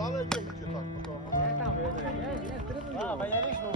dalej nie idzie tak, bo to... Nie, tam, nie, a, wejęliśmy.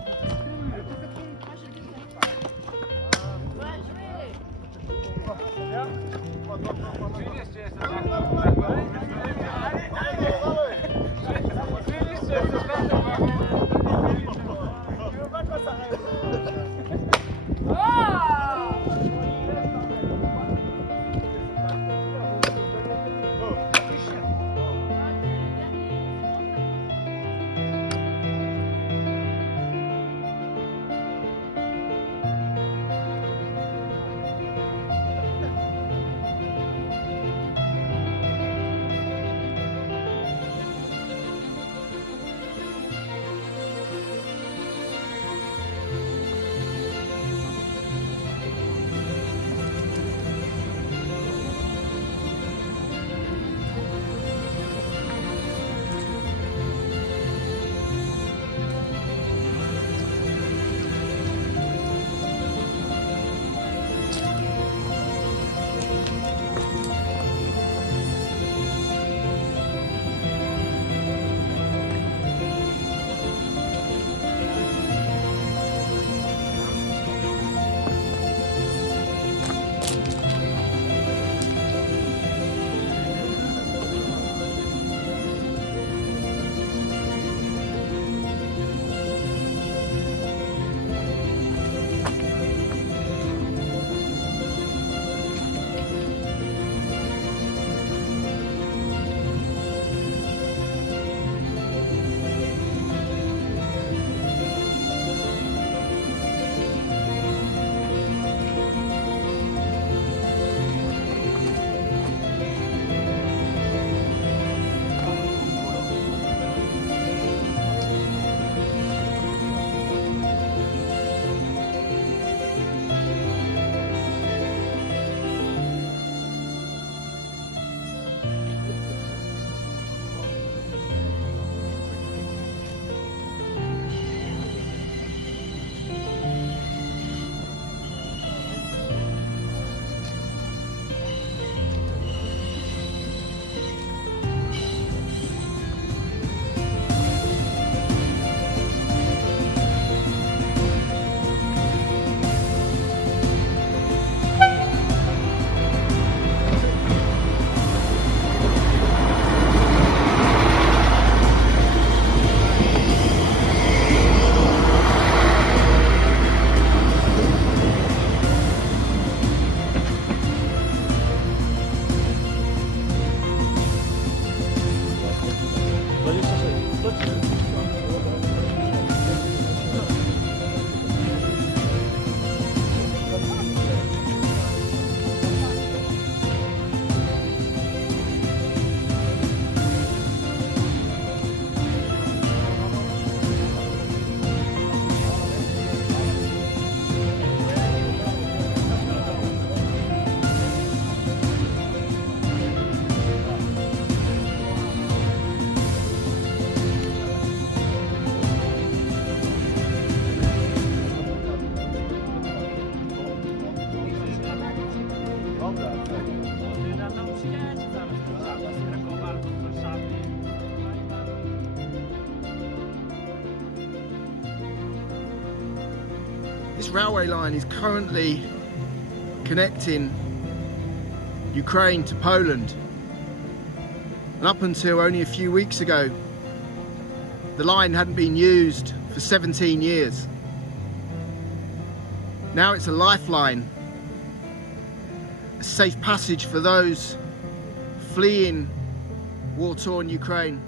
This railway line is currently connecting Ukraine to Poland, and up until only a few weeks ago the line hadn't been used for 17 years. Now it's a lifeline, a safe passage for those fleeing war-torn Ukraine.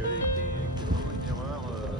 Qu'il y a vraiment une erreur.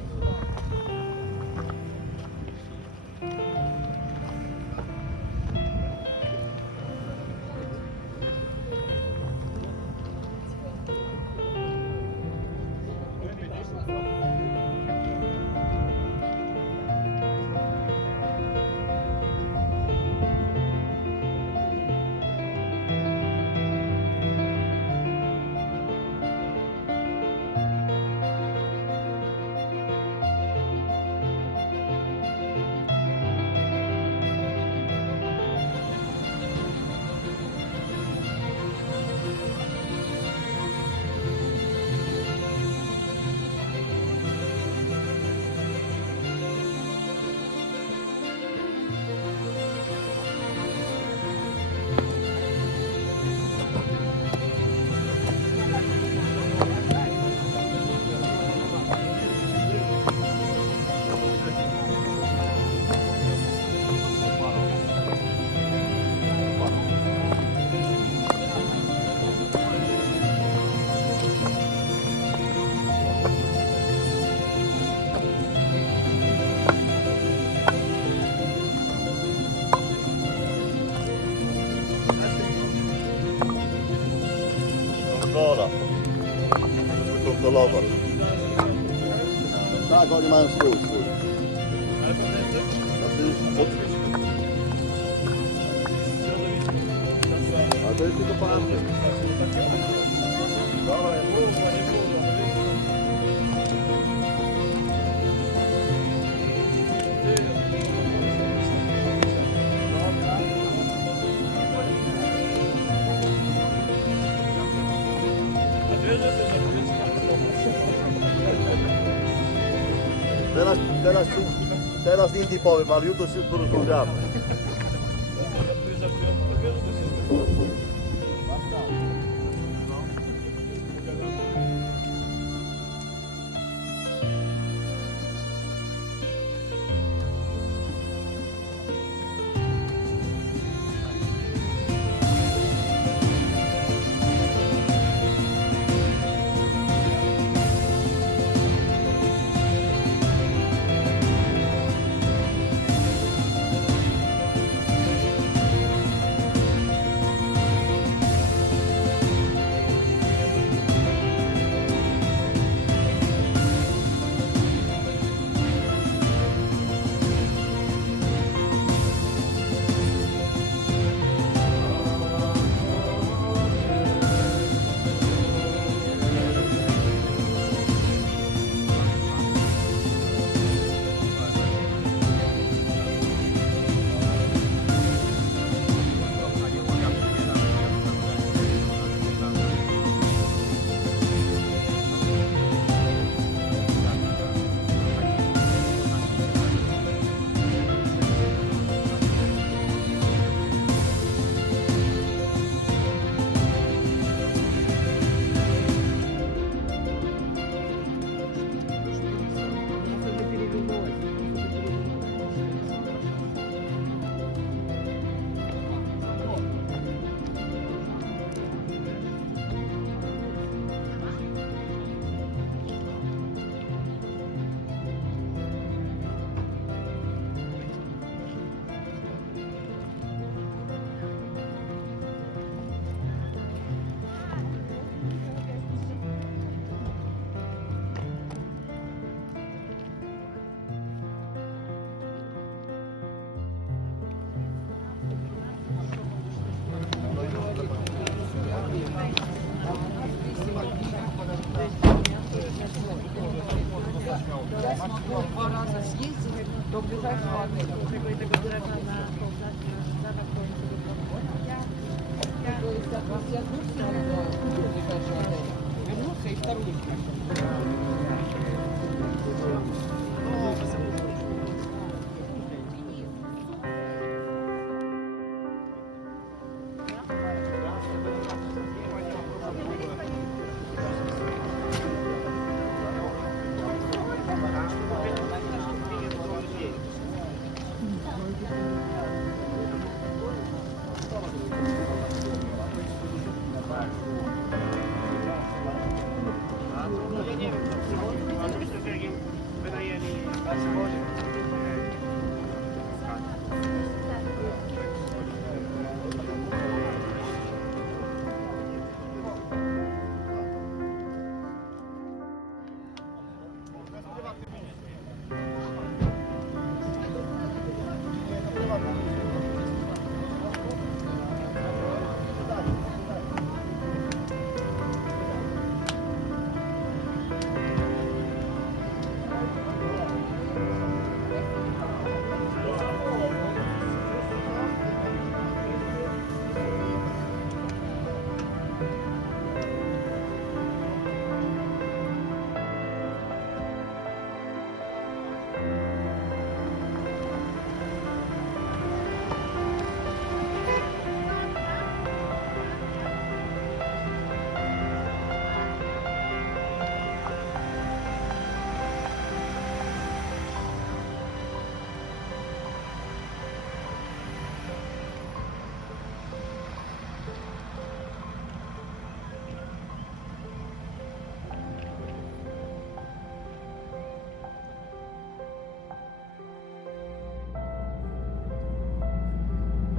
Tak, oni mają swój. A to jest tylko pan. Teraz nic nie powiem, ale jutro się porozmawiamy.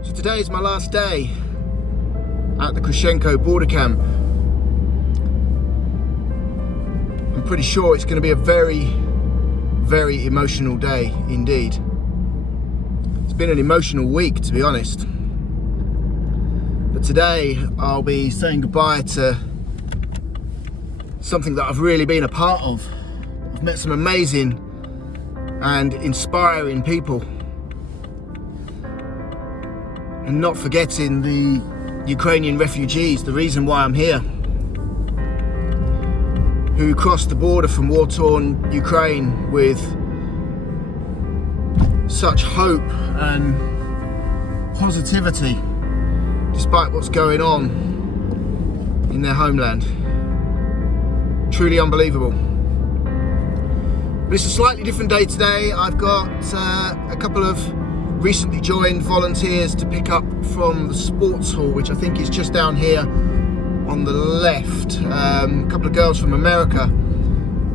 So today is my last day at the Kroscienko Border Camp. I'm pretty sure it's going to be a very, very emotional day indeed. It's been an emotional week, to be honest. But today I'll be saying goodbye to something that I've really been a part of. I've met some amazing and inspiring people. And not forgetting the Ukrainian refugees, the reason why I'm here, who crossed the border from war-torn Ukraine with such hope and positivity despite what's going on in their homeland. Truly unbelievable. But it's a slightly different day today. I've got a couple of recently joined volunteers to pick up from the sports hall, which I think is just down here on the left. A couple of girls from America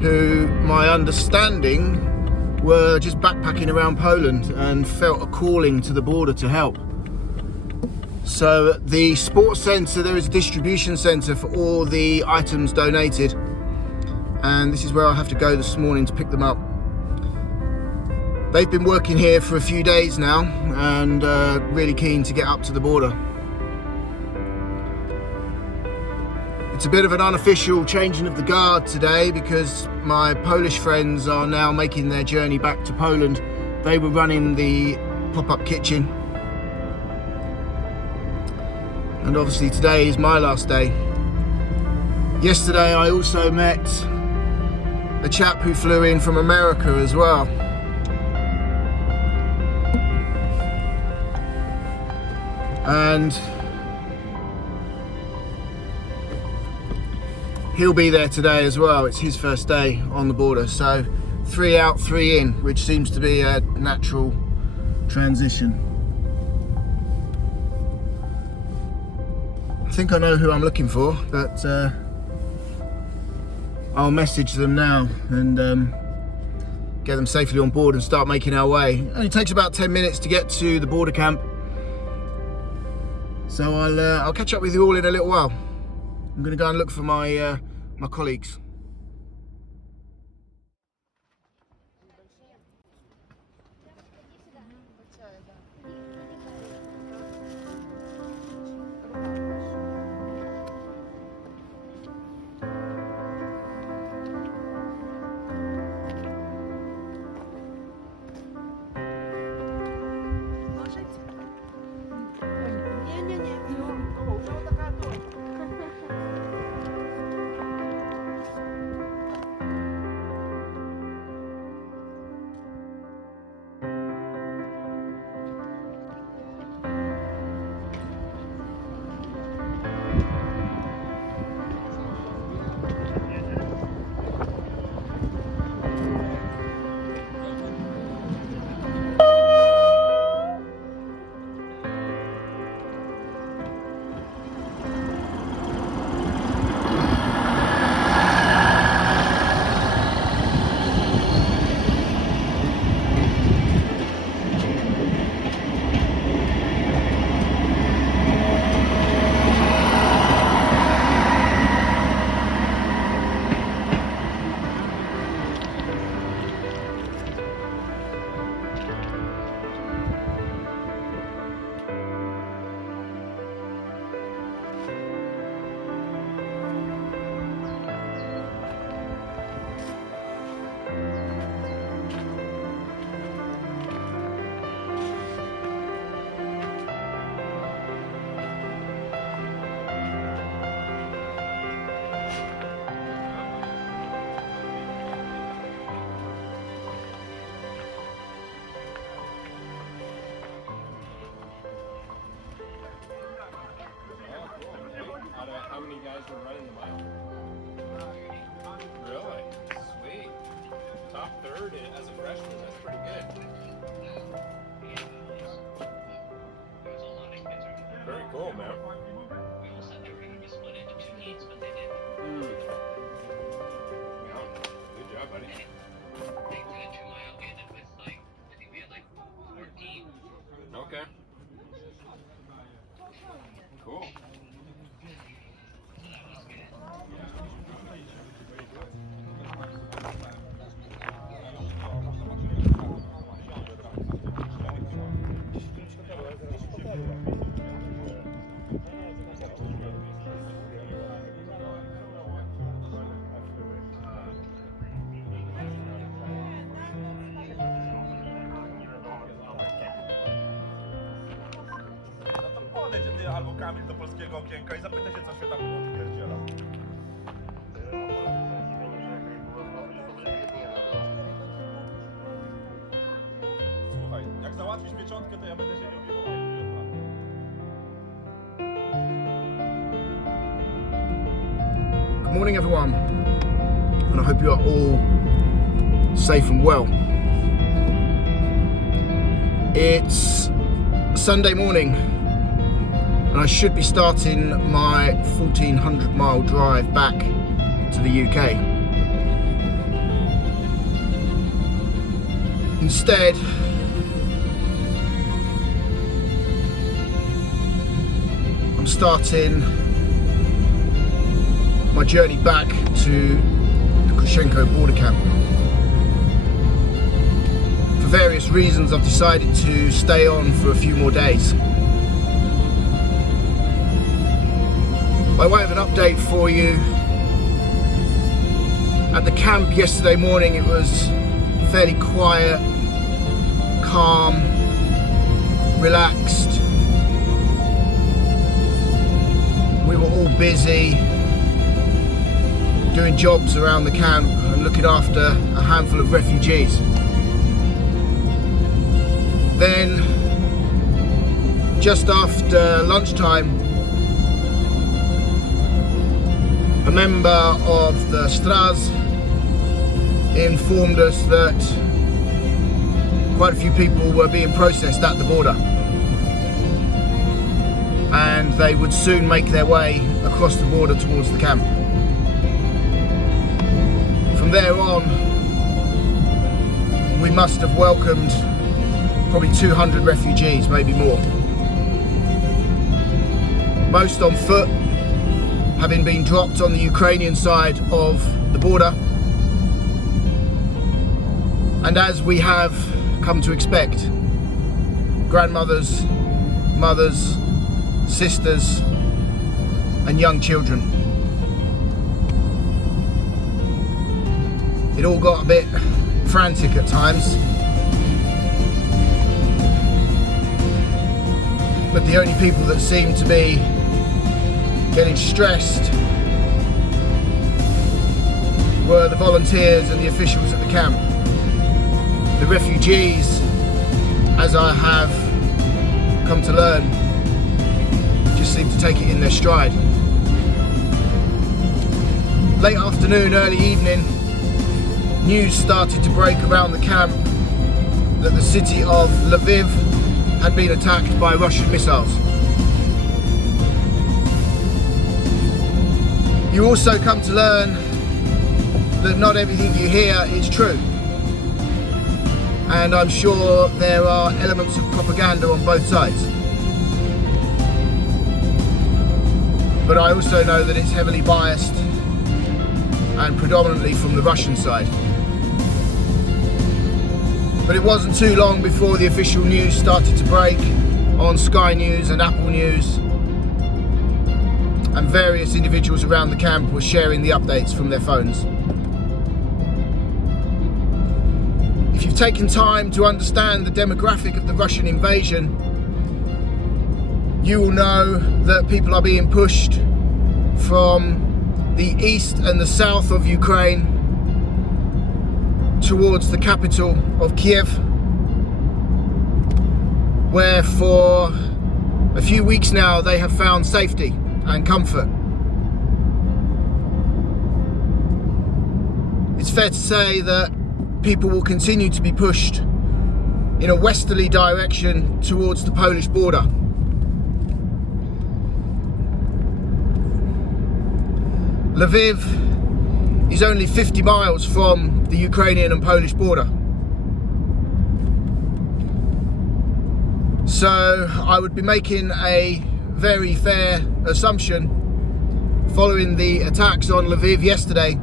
who, my understanding, were just backpacking around Poland and felt a calling to the border to help. So at the sports centre there is a distribution centre for all the items donated, and this is where I have to go this morning to pick them up. They've been working here for a few days now and really keen to get up to the border. It's a bit of an unofficial changing of the guard today because my Polish friends are now making their journey back to Poland. They were running the pop-up kitchen. And obviously today is my last day. Yesterday I also met a chap who flew in from America as well. And he'll be there today as well. It's his first day on the border. So 3 out, 3 in, which seems to be a natural transition. I think I know who I'm looking for, but I'll message them now and get them safely on board and start making our way. It only takes about 10 minutes to get to the border camp. So I'll catch up with you all in a little while. I'm going to go and look for my my colleagues. How many guys were running the mile? Really? Sweet. Top third as a freshman, that's pretty good. Very cool, man. We all said they were going to be split into 2 heats, but they didn't. Yeah. Good job, buddy. They did a 2 mile. We ended with I think we had 14. Okay. Cool. albo Kamil do polskiego okienka i zapyta się, co się tam odpierdziela. Słuchaj, jak załatwisz pieczątkę, to ja będę siedział w jego łajku. Good morning everyone, and I hope you are all safe and well. It's Sunday morning and I should be starting my 1400 mile drive back to the UK. Instead, I'm starting my journey back to the Kroscienko Border camp. For various reasons, I've decided to stay on for a few more days. By way of an update for you, at the camp yesterday morning it was fairly quiet, calm, relaxed. We were all busy doing jobs around the camp and looking after a handful of refugees. Then, just after lunchtime, a member of the Stras informed us that quite a few people were being processed at the border and they would soon make their way across the border towards the camp. From there on, we must have welcomed probably 200 refugees, maybe more. Most on foot, having been dropped on the Ukrainian side of the border. And as we have come to expect, grandmothers, mothers, sisters, and young children. It all got a bit frantic at times, but the only people that seemed to be getting stressed were the volunteers and the officials at the camp. The refugees, as I have come to learn, just seem to take it in their stride. Late afternoon, early evening, news started to break around the camp that the city of Lviv had been attacked by Russian missiles. You also come to learn that not everything you hear is true. And I'm sure there are elements of propaganda on both sides. But I also know that it's heavily biased and predominantly from the Russian side. But it wasn't too long before the official news started to break on Sky News and Apple News, and various individuals around the camp were sharing the updates from their phones. If you've taken time to understand the demographic of the Russian invasion, you will know that people are being pushed from the east and the south of Ukraine towards the capital of Kiev, where for a few weeks now they have found safety and comfort. It's fair to say that people will continue to be pushed in a westerly direction towards the Polish border. Lviv is only 50 miles from the Ukrainian and Polish border. So I would be making a very fair assumption following the attacks on Lviv yesterday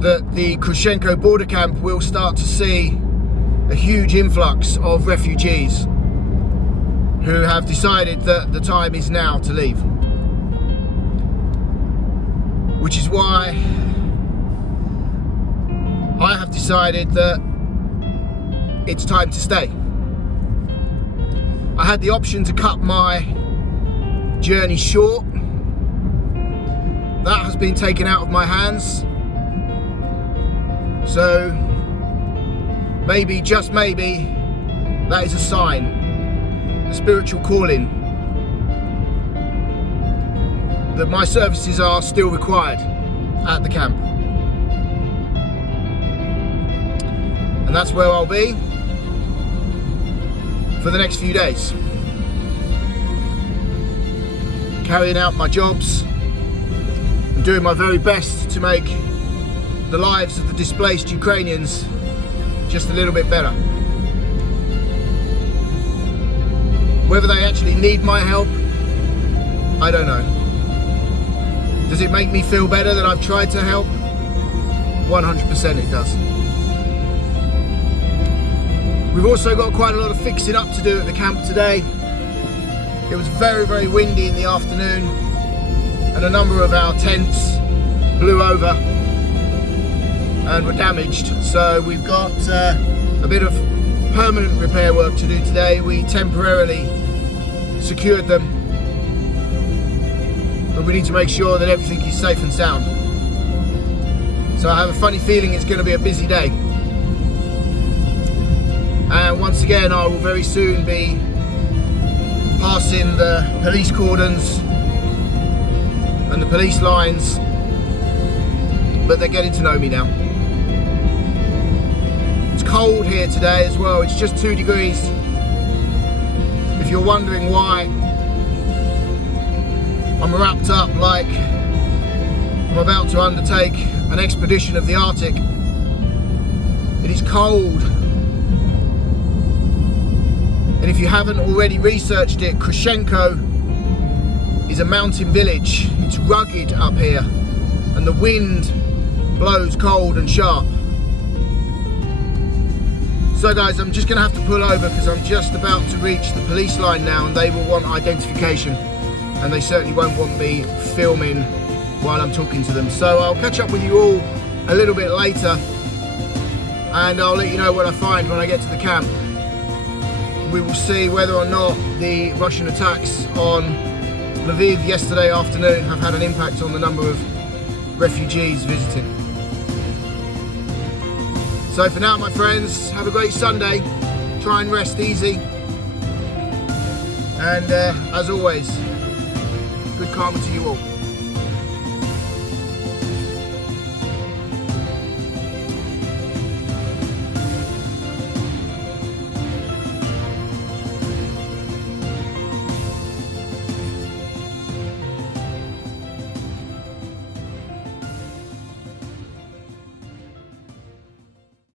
that the Kroscienko border camp will start to see a huge influx of refugees who have decided that the time is now to leave. Which is why I have decided that it's time to stay. I had the option to cut my journey short. That has been taken out of my hands. So maybe, just maybe, that is a sign, a spiritual calling, that my services are still required at the camp. And that's where I'll be for the next few days, carrying out my jobs and doing my very best to make the lives of the displaced Ukrainians just a little bit better. Whether they actually need my help, I don't know. Does it make me feel better that I've tried to help? 100% it does. We've also got quite a lot of fixing up to do at the camp today. It was very, very windy in the afternoon, and a number of our tents blew over and were damaged. So we've got a bit of permanent repair work to do today. We temporarily secured them, but we need to make sure that everything is safe and sound. So I have a funny feeling it's going to be a busy day. And once again, I will very soon be passing the police cordons and the police lines, but they're getting to know me now. It's cold here today as well. It's just 2 degrees. If you're wondering why I'm wrapped up like I'm about to undertake an expedition of the Arctic, it is cold. And if you haven't already researched it, Kroscienko is a mountain village. It's rugged up here, and the wind blows cold and sharp. So guys, I'm just going to have to pull over because I'm just about to reach the police line now, and they will want identification, and they certainly won't want me filming while I'm talking to them. So I'll catch up with you all a little bit later, and I'll let you know what I find when I get to the camp. We will see whether or not the Russian attacks on Lviv yesterday afternoon have had an impact on the number of refugees visiting. So for now, my friends, have a great Sunday. Try and rest easy. And as always, good karma to you all.